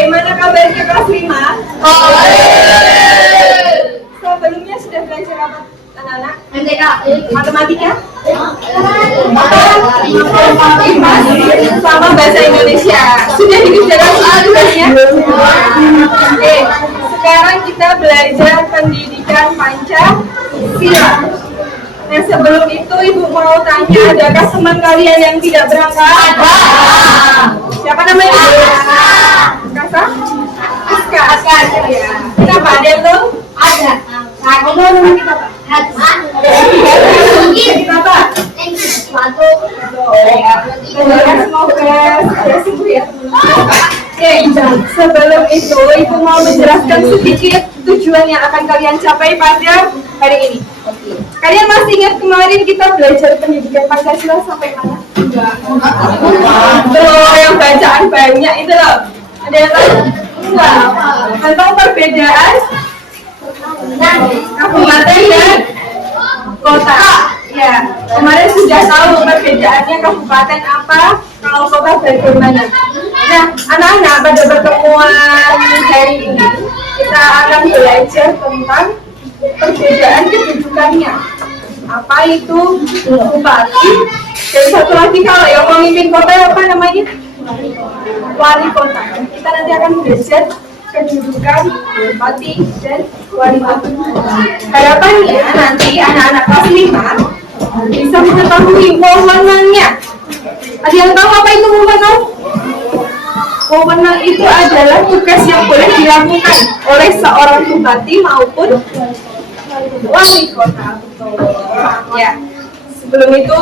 bagaimana kabarnya kelas 5? Sebelumnya sudah belajar apa anak-anak? MTK. Matematika? Sama bahasa Indonesia. Sudah dikerjakan tugasnya? Oke, sekarang kita belajar pendidikan Pancasila. Nah, sebelum itu Ibu mau tanya, adakah teman kalian yang tidak berangkat? Siapa namanya? Kasa? Aska. Ya. Kenapa ada itu? Ada. Kamu nama kita apa? Kita apa? Semoga sembuh ya. Oke, sebelum itu Ibu mau menjelaskan sedikit tujuan yang akan kalian capai pada hari ini. Kalian masih ingat kemarin kita belajar pendidikan Pancasila sampai mana? Tuh, yang bacaan banyak itu loh. Ada yang tahu? Enggak. Tentang perbedaan kabupaten dan kota. Ya, kemarin sudah tahu perbedaannya kabupaten apa, kalau kota bagaimana. Nah, anak-anak pada pertemuan hari ini kita akan belajar tentang perbedaan kedudukannya. Apa itu bupati dan satu lagi kalau yang memimpin kota apa namanya? Wali kota. Kita nanti akan belajar kedudukan bupati dan wali kota. Harapannya nanti anak-anak kelas 5 bisa mengetahui wewenangnya. Ada yang tahu apa itu wewenang? Wewenang itu adalah tugas yang boleh dilakukan oleh seorang bupati maupun wali kota. Ya. Sebelum itu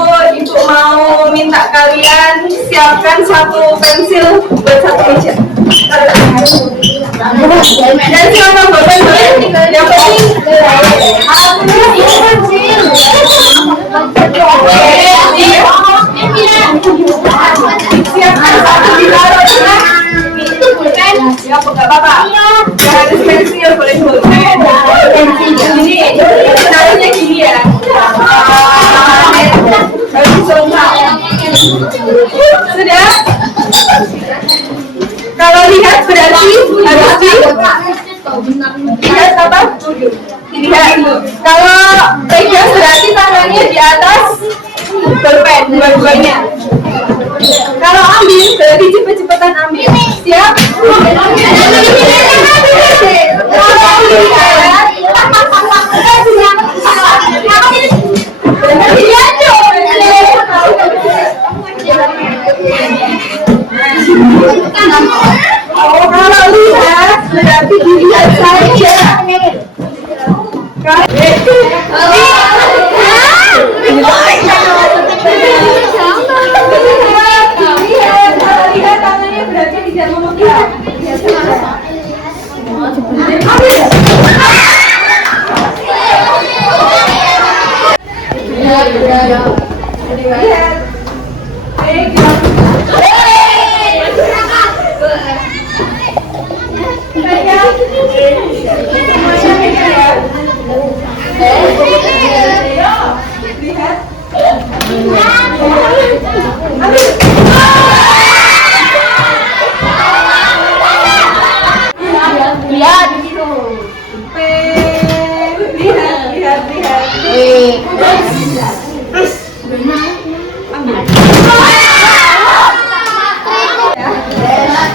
Ibu mau minta kalian siapkan satu pensil buat satu meja. Dan siapa pensil? Yang penting siapkan satu di taruh tengah. Ya, enggak apa-apa. Harus pensil, boleh pulpen. Ini taruhnya gini ya. Sudah? Kalau lihat berarti harus lihat apa? Dilihat. Kalau pegang berarti tangannya di atas pulpen, dua-duanya. Kalau ambil berarti cepet-cepetan ambil. Siap? Kalau lihat berarti dilihat saja. Lihat tangannya berarti tidak memegang.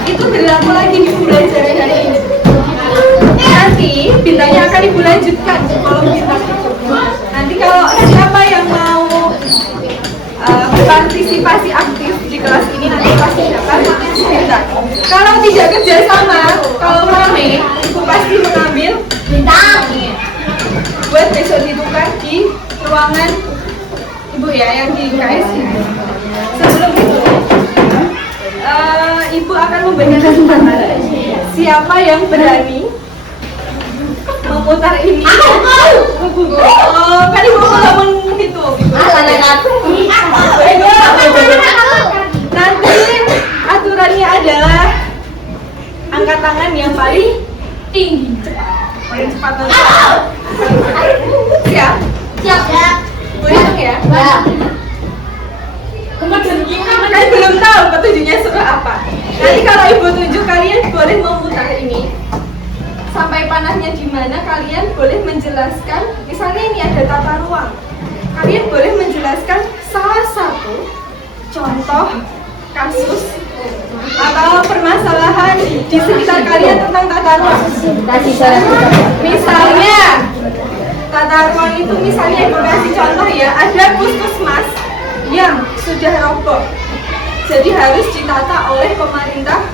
Itu berlaku lagi di pelajaran hari ini. Nanti bintangnya akan Ibu lanjutkan kolom bintang itu. Nanti kalau siapa yang mau berpartisipasi aktif di kelas ini nanti pasti dapat bintang. Kalau tidak kerjasama, kalau rame, Ibu pasti mengambil bintang. Buat besok ditukar di ruangan Ibu ya, yang di KS itu. Sebelum itu, Ibu akan memberikan kesempatan. Siapa yang berani memutar ini? Oh, kan Ibu mau menghitung. Nanti aturannya adalah angkat tangan yang paling tinggi, paling cepat nanti. Siap? Siap. Hitung ya? Kan belum tahu petunjuknya surah apa. Nanti kalau Ibu tunjuk, kalian boleh menjelaskan, misalnya ini ada tata ruang. Kalian boleh menjelaskan salah satu contoh kasus atau permasalahan di sekitar kalian tentang tata ruang. Misalnya tata ruang itu misalnya ibu kasih contoh ya, ada puskesmas yang sudah roboh, jadi harus ditata oleh pemerintah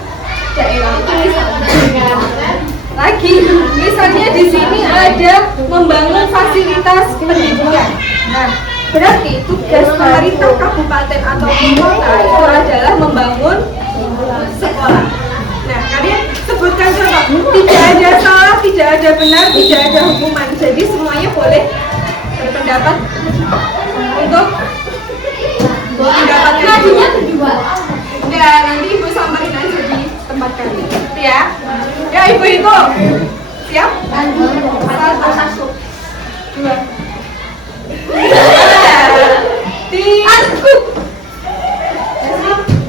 daerah itu misalnya. Lagi, misalnya di sini ada membangun fasilitas pendidikan. Nah, berarti tugas pemerintah kabupaten atau kota itu adalah membangun sekolah. Nah, kalian sebutkan contoh. Tidak ada salah, tidak ada benar, tidak ada hukuman. Jadi semuanya boleh berpendapat untuk mendapatkan dua. Ya, nanti ibu samperin aja di tempat kami. Ya, ya ibu itu siap? Satu, dua.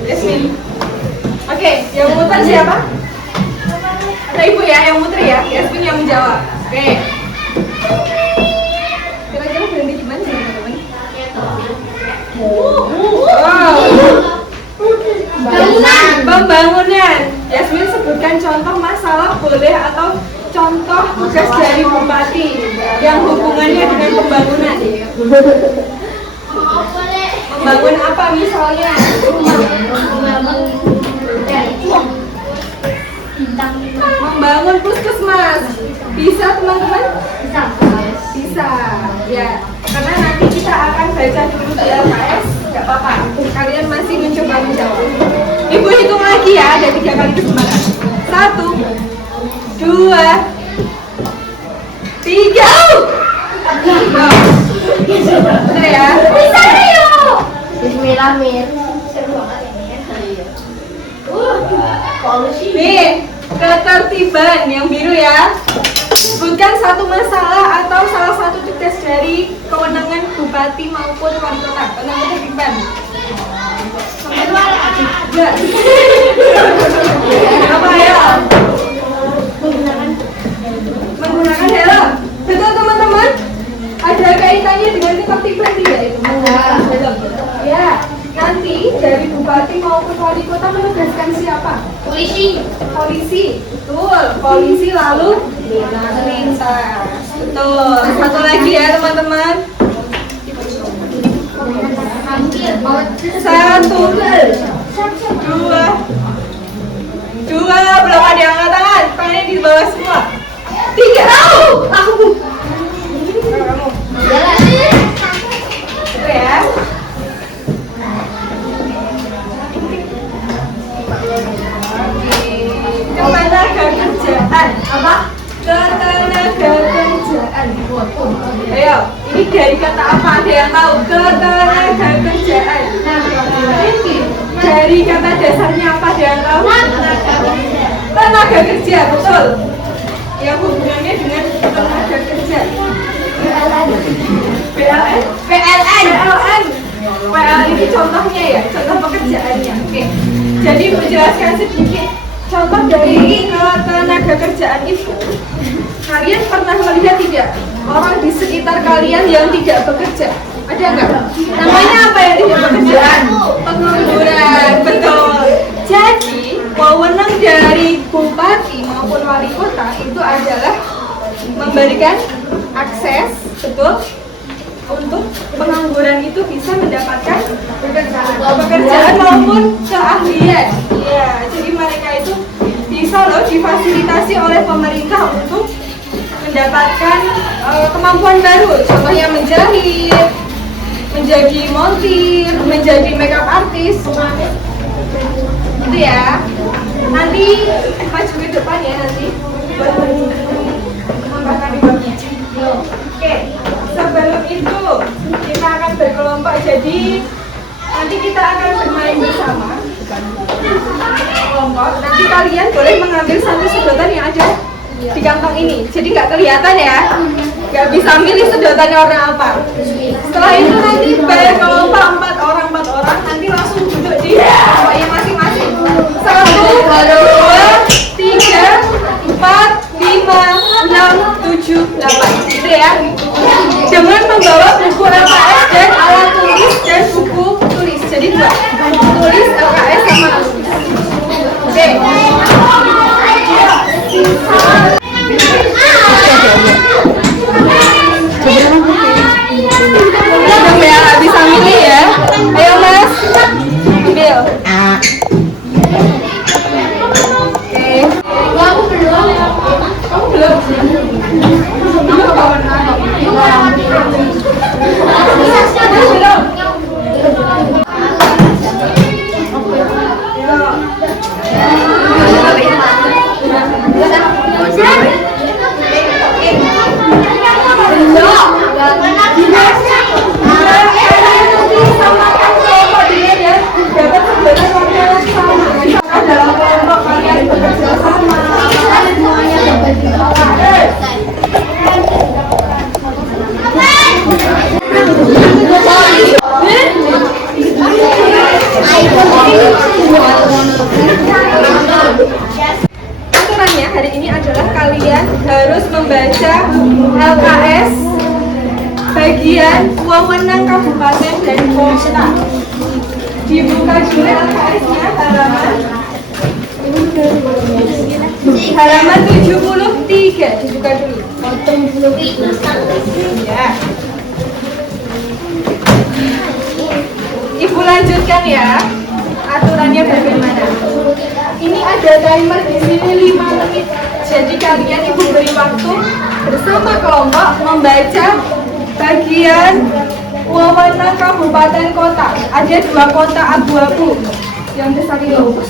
Yasmin. Oke, yang muter siapa? Ada ibu ya, yang muter ya. Yasmin yang menjawab. Oke. Kira-kira berhenti gimana sih teman-teman? Pembangunan. Yasmin sebutkan contoh masalah boleh atau contoh tugas dari bupati yang hubungannya dengan pembangunan. Membangun apa misalnya? Membangun puskesmas. Bisa teman-teman? Bisa. Ya. Karena nanti kita akan baca dulu di LKS. Gak apa-apa. Kalian masih mencoba menjawab. Ibu hitung lagi ya. Ada 3 kali kesempatan. 1, 2, 3. Udah ya. Bisa yuk. Bismillah Mir. Nih, ketertiban yang biru ya. Sebutkan satu masalah atau salah satu tugas dari kewenangan bupati maupun wali kota tentang ketertiban. Apa ya? Menggunakan helm. Betul teman-teman? Ada kaitannya dengan ketertiban tidak itu? Ya. Nanti dari bupati maupun wali kota menugaskan siapa? Polisi. Polisi, betul. Polisi lalu lintas. Betul. Satu lagi ya teman-teman. 1, 2, belum ada yang angkat tangan. Tangannya di bawah semua. 3. Aku. Kamu. Itu ya. Ketenaga kerjaan. Apa? Ketenaga kerjaan. Ayo, ini dari kata apa? Ada yang tahu? Ketenaga kerjaan. Dari kata dasarnya apa? Ada yang tahu? Tenaga kerja, betul. Yang hubungannya dengan tenaga kerja. PLN. PLN ini contohnya ya, contoh pekerjaannya. Oke. Jadi menjelaskan sedikit contoh dari tenaga kerjaan itu. Kalian pernah melihat tidak orang di sekitar kalian yang tidak bekerja? Ada nggak? Namanya apa yang tidak bekerja? Pengangguran, betul. Jadi wewenang dari bupati maupun wali kota itu adalah memberikan akses, betul, untuk pengangguran itu bisa mendapatkan pekerjaan maupun keahlian. Ya, jadi mereka itu bisa loh difasilitasi oleh pemerintah untuk mendapatkan kemampuan baru. Contohnya menjahit, menjadi montir, menjadi makeup artist. Itu ya. Nanti maju ke depan ya nanti. Membahas ibabnya. Oke, sebelum itu kita akan berkelompok. Jadi nanti kita akan bermain bersama kelompok. Nanti kalian boleh mengambil satu sedotan yang ada di kantong ini. Jadi nggak kelihatan ya, nggak bisa milih sedotannya warna apa. Setelah itu nanti berkelompok 4 orang nanti langsung duduk di kelompoknya masing-masing. 1, 2, 3, 4, 5, 6, 7, 8. Gitu ya. hari ini adalah kalian harus membaca LKS bagian wewenang kabupaten dan kota. Dibuka dulu LKS-nya halaman 73. Dibuka dulu. Ya. Ibu lanjutkan ya. Aturannya bagaimana? Ini ada timer di sini 5 menit. Jadi kalian ibu beri waktu bersama kelompok membaca bagian wewenang kabupaten kota. Ada 2 kota abu-abu yang besar itu.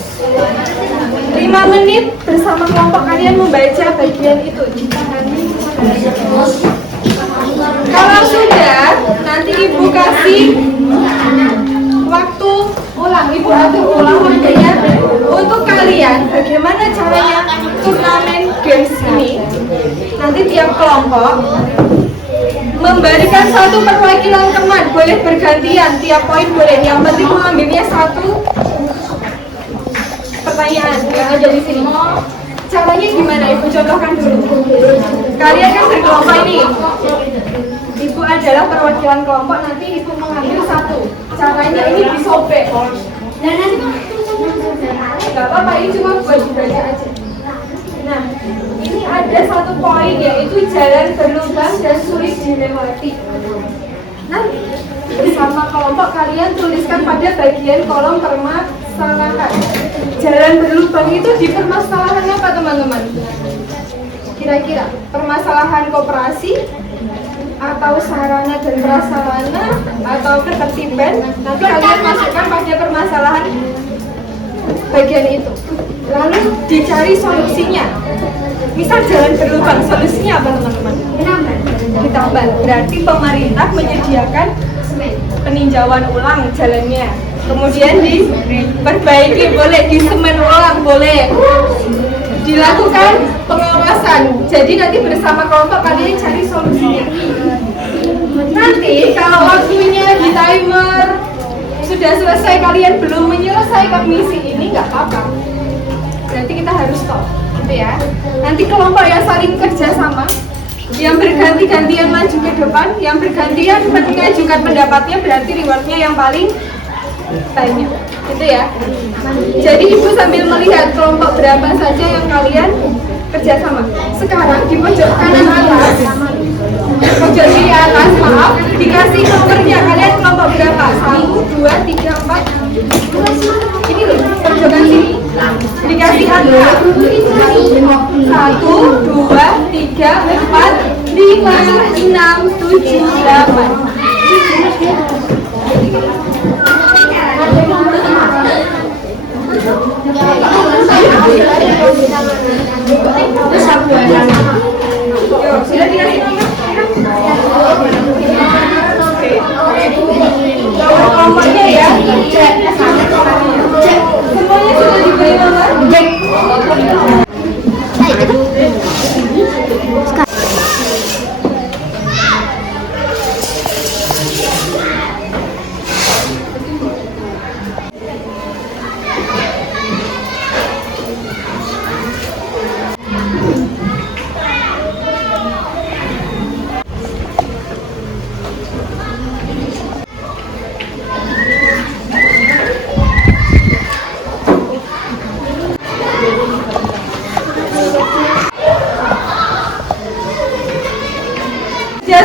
5 menit bersama kelompok kalian membaca bagian itu. Kalau sudah, nanti ibu kasih waktu ulang. Ibu atur ulang waktunya untuk kalian bagaimana caranya turnamen games ini. Nanti tiap kelompok memberikan satu perwakilan teman, boleh bergantian, tiap poin boleh. Yang penting mengambilnya satu pertanyaan yang ada di sini. Caranya gimana? Ibu contohkan dulu. Kalian kan berkelompok ini. Ibu adalah perwakilan kelompok, nanti ibu mengambil satu. Caranya ini disobek. Gak apa-apa, ini cuma buat dibaca aja. Nah, ini ada satu poin yaitu jalan berlubang dan sulit dilewati. Nah, bersama kelompok kalian tuliskan pada bagian kolom permasalahan. Jalan berlubang itu di permasalahan apa teman-teman? Kira-kira permasalahan koperasi atau sarana dan prasarana atau ketertiban? Nanti kalian masukkan pada permasalahan bagian itu. Lalu dicari solusinya. Misal jalan berlubang, solusinya apa teman-teman? Ditambal. Berarti pemerintah menyediakan peninjauan ulang jalannya. Kemudian diperbaiki, boleh disemen ulang, boleh dilakukan pengawasan. Jadi nanti bersama kelompok kalian cari solusinya. Nanti kalau waktunya di timer sudah selesai, kalian belum menyelesaikan misi ini, nggak apa-apa. Berarti kita harus stop, gitu ya. Nanti kelompok yang saling kerja sama, yang berganti-gantian maju ke depan, yang bergantian mengajukan pendapatnya, berarti rewardnya yang paling banyak, gitu ya. Jadi ibu sambil melihat kelompok berapa saja yang kalian kerjasama. Sekarang di pojok kanan atas, pojok kiri atas, maaf, dikasih nomornya. Kalian kelompok berapa? 1, 2, 3, 4. Ini loh, pojokan sini dikasih angka 1, 2, 3, 4, 5, 6, 7, 8. Sudah dikasih kelompoknya ya. Semuanya sudah diberi nomor.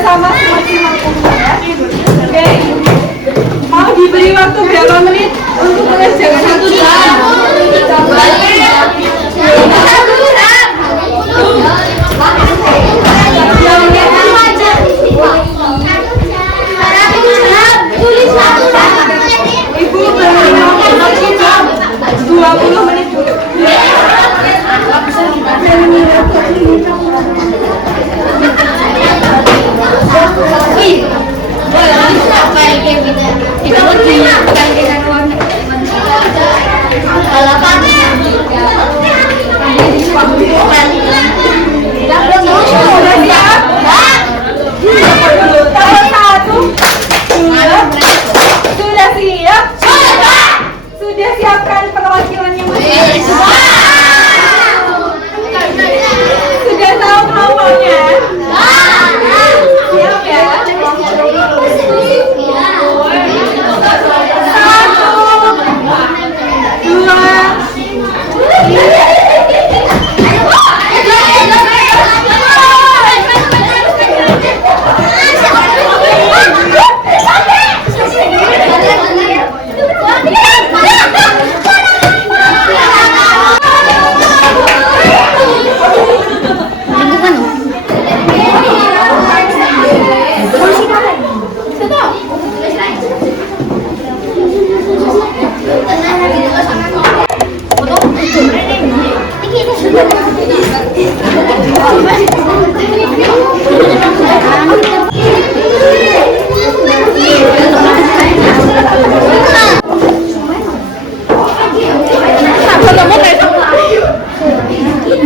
Sama semaksimal mungkin ya. Oke. Mau diberi waktu berapa menit untuk mengerjakan satu jam? Ibu beri waktu 20 menit dulu. Sudah siapkan perwakilannya.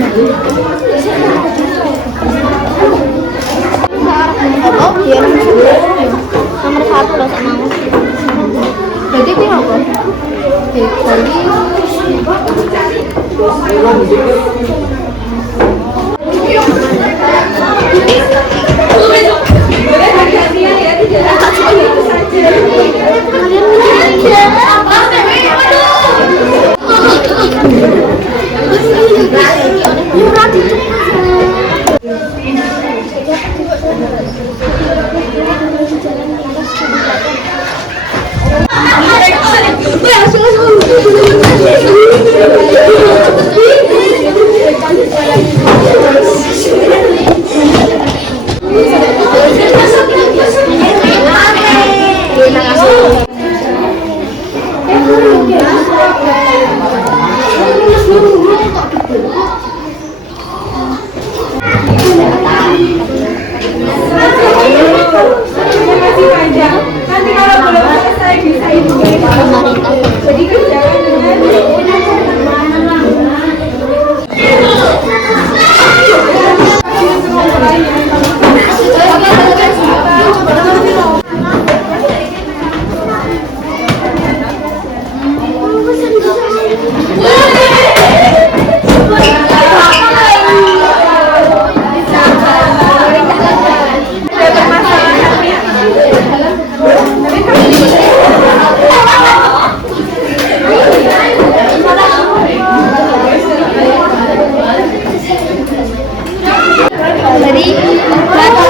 Apa? Dia nomor 1 loh sama mau. Jadi itu apa? Nanti kalau belum selesai bisa ibu jadi kerjakan dengan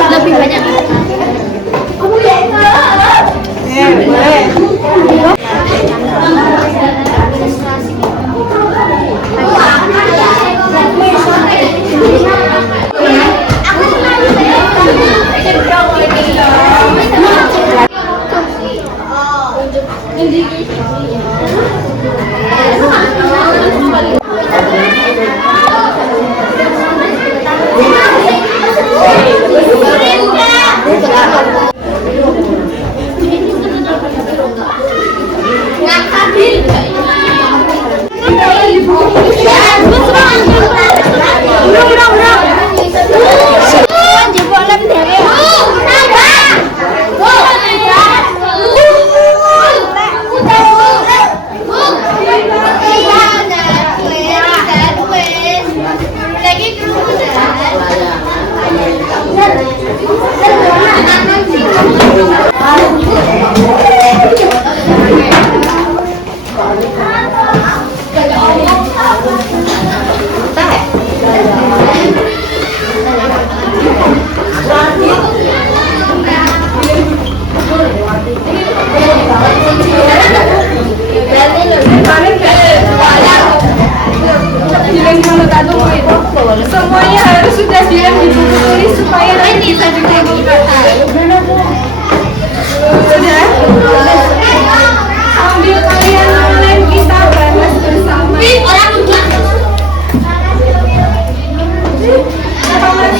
lebih banyak. semuanya harus sudah dilem di buku tulis supaya nanti bisa dikumpulkan. Sudah? Sambil kalian nonton kita bahas bersama. Apa mas?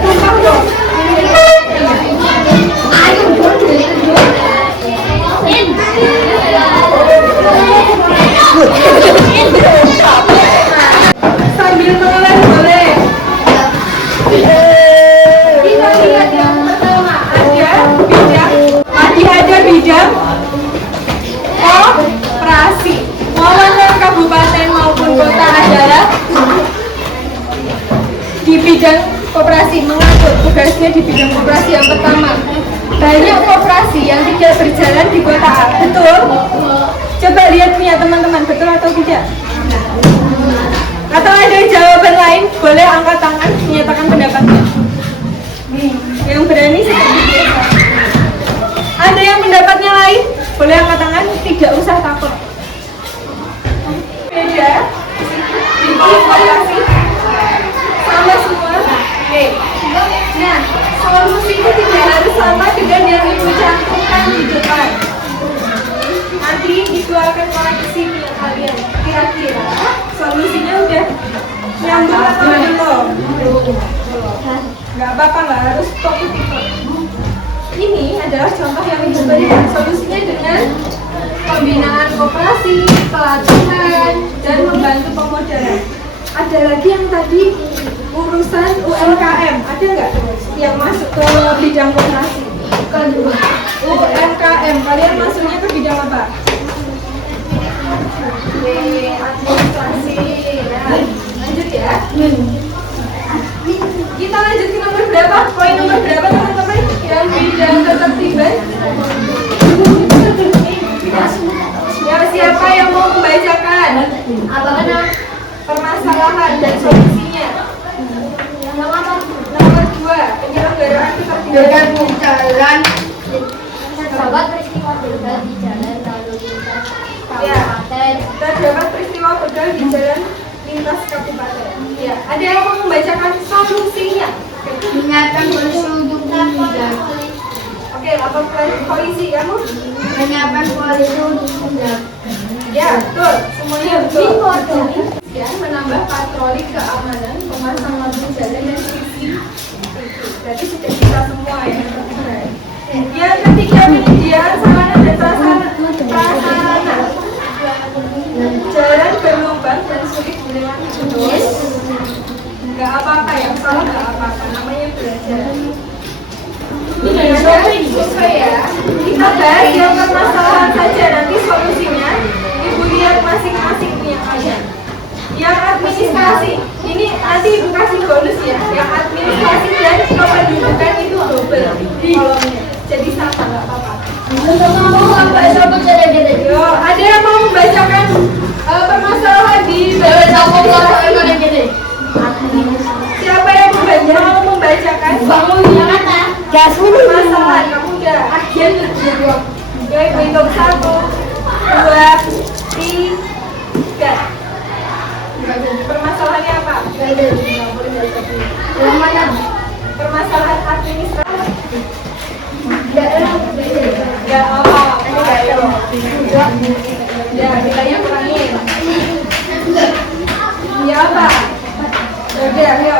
Tumpah dong. Sambil mengeles boleh. Kita lihat yang pertama ada bidang operasi. Wewenang kabupaten maupun kota adalah di bidang koperasi, mengatur tugasnya di bidang koperasi. Yang pertama, banyak koperasi yang tidak berjalan di kota A. Betul? Coba lihat punya teman-teman, betul atau tidak? Atau ada jawaban lain? Boleh angkat tangan, menyatakan pendapatnya. Yang berani seperti biasa. Ada yang pendapatnya lain? Boleh angkat tangan, tidak usah takut. Beda? Di koperasi? Sama semua? Oke. Nah, solusinya tidak harus sama dengan yang ibu cantumkan di depan. Nanti itu akan koreksi kalian. Kira-kira solusinya udah nyambung atau belum? Nggak apa-apa, nggak harus ikut. Ini adalah contoh yang ibu berikan. Solusinya dengan pembinaan koperasi, pelatihan, dan membantu pemodalan. Ada lagi yang tadi urusan UMKM, ada nggak yang masuk ke bidang koperasi? UMKM, kalian masuknya ke bidang apa? Administrasi. Nah, lanjut ya. Kita lanjut ke nomor berapa? Poin nomor berapa teman-teman? Yang bidang ketertiban. Ya, siapa yang mau membacakan? Permasalahan dan solusinya. Nomor 2, penyelenggaraan ketertiban jalan. Terdapat peristiwa begal di jalan lalu lintas kabupaten. Terdapat peristiwa begal di jalan lintas kabupaten. Ya, ada yang mau membacakan solusinya? Menyiapkan polisi untuk menindak. Oke, lapor polisi kamu? Menyiapkan polisi untuk menindak. Ya, betul. Semuanya betul. Ya, menambah patroli keamanan, memasang lampu jalan dan CCTV. Jadi sudah bisa semua ya. Yang ketiga, penyediaan sarana dan prasarana. Jalan berlubang dan sulit dilewati bus. Nggak apa-apa ya, kalau nggak apa-apa. Namanya belajar. Survei ya. Kita bahas yang permasalahan saja, nanti solusinya Ibu lihat masing-masing punya kalian. Yang administrasi, ini nanti Ibu kasih bonus ya. Yang administrasi dan kependudukan itu double kolomnya. Jadi sama, nggak apa-apa. Yo, ada yang mau membacakan permasalahan di siapa yang mau membacakan? Permasalahan, kamu udah akhir tujuh. Oke, hitung 1, 2, 3. Permasalahannya apa? Permasalahan administrasi. Ya apa? Ya, kita yang kurangin. Ya apa? Oke, ayo.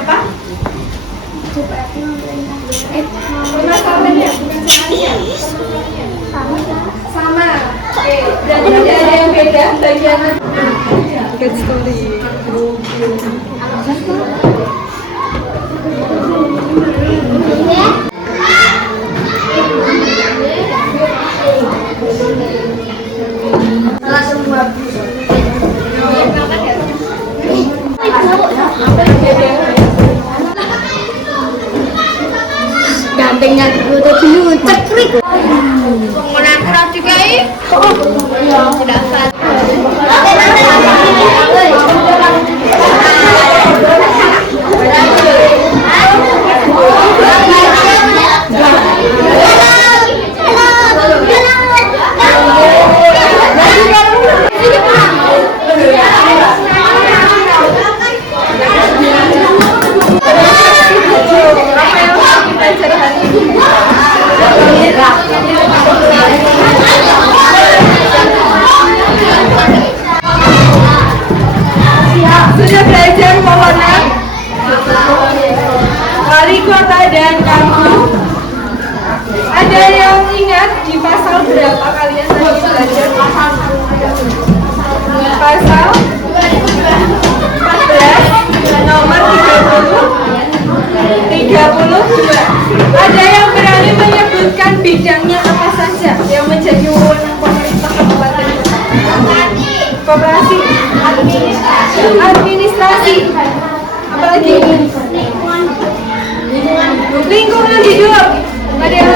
Apa? Permasalahannya sama. Oke, berarti tidak ada yang beda bagian good story. Gantengnya tutup dulu, cekrik. Mengakur juga ini. Tidak salah. Sudah belajar pewarna wali kota dan kamu? Ada yang ingat di pasal berapa kalian tadi belajar? Pasal 14 nomor 32. Ada yang berani menyebutkan bidangnya apa saja yang menjadi wewenang pemerintah kabupaten? Koperasi, administrasi, apalagi lingkungan hidup. Ada yang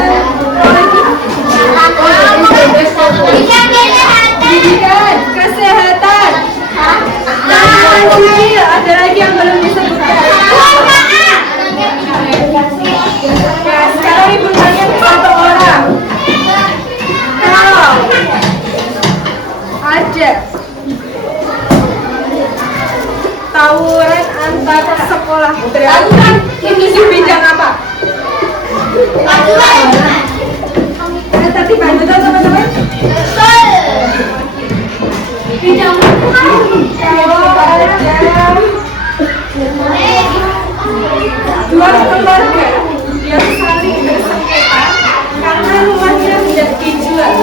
pendidikan, kesehatan, ada lagi yang belum disebutkan. Ya, sekarang Ibu tanya ke satu orang. Kalau ada tawuran antar sekolah, berarti ini di bidang apa? Tadi bantu teman-teman. Bidang kalau ada dua keluarga yang saling bersengketa karena rumahnya tidak dijual,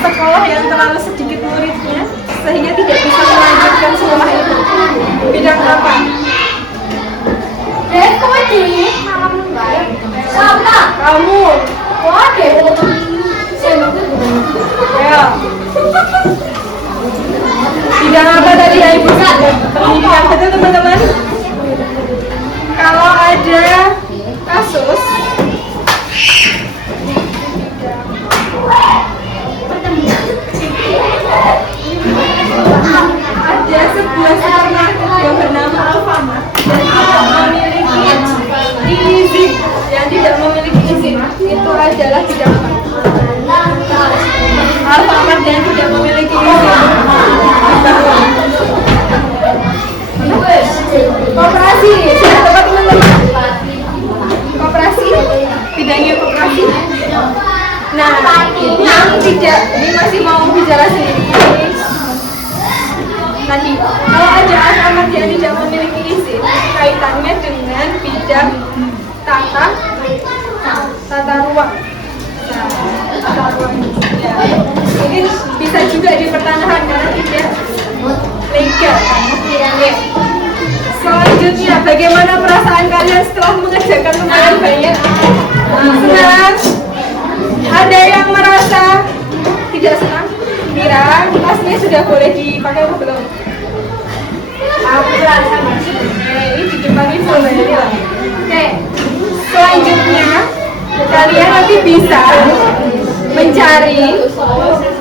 sekolah yang terlalu sedikit muridnya sehingga tidak bisa melanjutkan sekolah itu. Bidang apa? Kamu. Ya. Bidang apa tadi ya Ibu? Pendidikan, betul teman-teman? Kalau ada kasus ada sebuah supermarket yang bernama Alfamart dan tidak memiliki izin, itu adalah bidang apa? Alfamart yang tidak memiliki izin. Koperasi, sudah dapat teman-teman? Koperasi, bidangnya koperasi. Nah, ini masih mau bicara sendiri. Tadi, kalau ada Alfamart yang tidak memiliki izin, kaitannya dengan bidang tata ruang. Tata ruang. Ya. Ini bisa juga dipertanyakan karena tidak legal. Ya. Selanjutnya, bagaimana perasaan kalian setelah mengerjakan lumayan banyak? Senang? Ada yang merasa tidak senang? Kira tasnya sudah boleh dipakai atau belum? Aku rasa masih. Ini di depan ini full ya. Oke. Selanjutnya, kalian nanti bisa mencari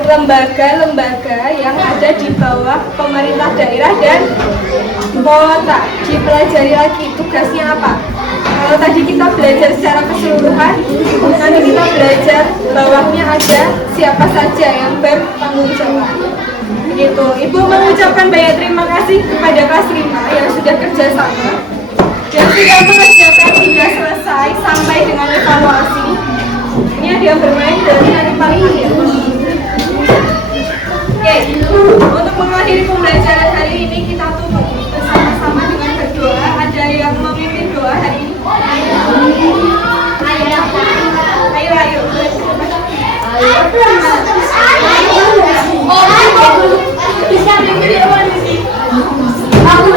lembaga-lembaga yang ada di bawah pemerintah daerah dan kota. Dipelajari lagi tugasnya apa. Kalau tadi kita belajar secara keseluruhan, nanti kita belajar bawahnya ada siapa saja yang bertanggung jawab. Begitu. Ibu mengucapkan banyak terima kasih kepada kelas 5 yang sudah kerjasama dan sudah mengerjakan hingga selesai sampai dengan evaluasi. Ini ada yang bermain dari hari paling ini. Oke, untuk mengakhiri pembelajaran hari ini kita tutup bersama-sama dengan berdoa. Ada yang memimpin doa hari ini? Ayo. Bisa Aku